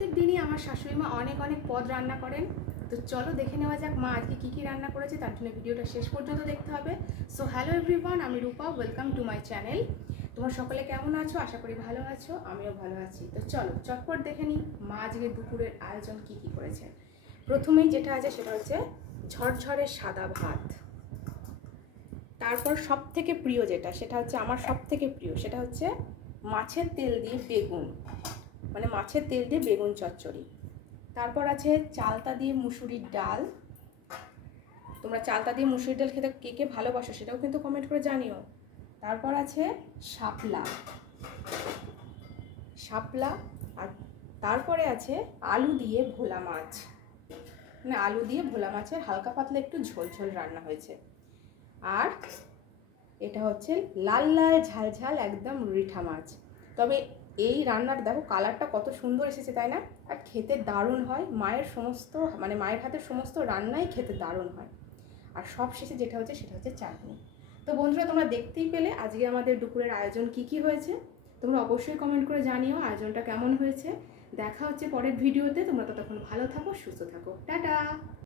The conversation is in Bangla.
প্রত্যেক দিনই আমার শাশুড়ি মা অনেক অনেক পদ রান্না করেন। তো চলো দেখে নেওয়া যাক মা আজকে কী কী রান্না করেছে, তার জন্য ভিডিওটা শেষ পর্যন্ত দেখতে হবে। সো হ্যালো এভরিওয়ান, আমি রূপা, ওয়েলকাম টু মাই চ্যানেল। তোমরা সকলে কেমন আছো? আশা করি ভালো আছো, আমিও ভালো আছি। তো চলো চটপট দেখে নিই মা আজকে দুপুরের আয়োজন কী কী করেছেন। প্রথমেই যেটা আছে সেটা হচ্ছে ঝরঝরে সাদা ভাত। তারপর সব থেকে প্রিয় যেটা, সেটা হচ্ছে আমার সব থেকে প্রিয়, সেটা হচ্ছে মাছের তেল দিয়ে বেগুন, মানে মাছের তেল দিয়ে বেগুন চচ্চড়ি। তারপর আছে চালতা দিয়ে মুসুরির ডাল। তোমরা চালতা দিয়ে মুসুরির ডাল খেতে কে কে ভালোবাসো সেটাও কিন্তু কমেন্ট করে জানিও। তারপর আছে শাপলা শাপলা আর তারপরে আছে আলু দিয়ে ভোলা মাছ, মানে আলু দিয়ে ভোলা মাছের হালকা পাতলা একটু ঝোল ঝোল রান্না হয়েছে। আর এটা হচ্ছে লাল লাল ঝাল ঝাল একদম রিঠা মাছ। তবে এই রান্নার দেখো কালারটা কত সুন্দর এসেছে, তাই না? আর খেতে দারুণ হয়। মায়ের সমস্ত, মানে মায়ের হাতের সমস্ত রান্নাই খেতে দারুণ হয়। আর সব শেষে যেটা হচ্ছে সেটা হচ্ছে চাটনি। তো বন্ধুরা, তোমরা দেখতেই পেলে আজকে আমাদের দুপুরের আয়োজন কি কি হয়েছে। তোমরা অবশ্যই কমেন্ট করে জানিও আয়োজনটা কেমন হয়েছে। দেখা হচ্ছে পরের ভিডিওতে। তোমরা ততক্ষণ ভালো থাকো, সুস্থ থাকো, টাটা।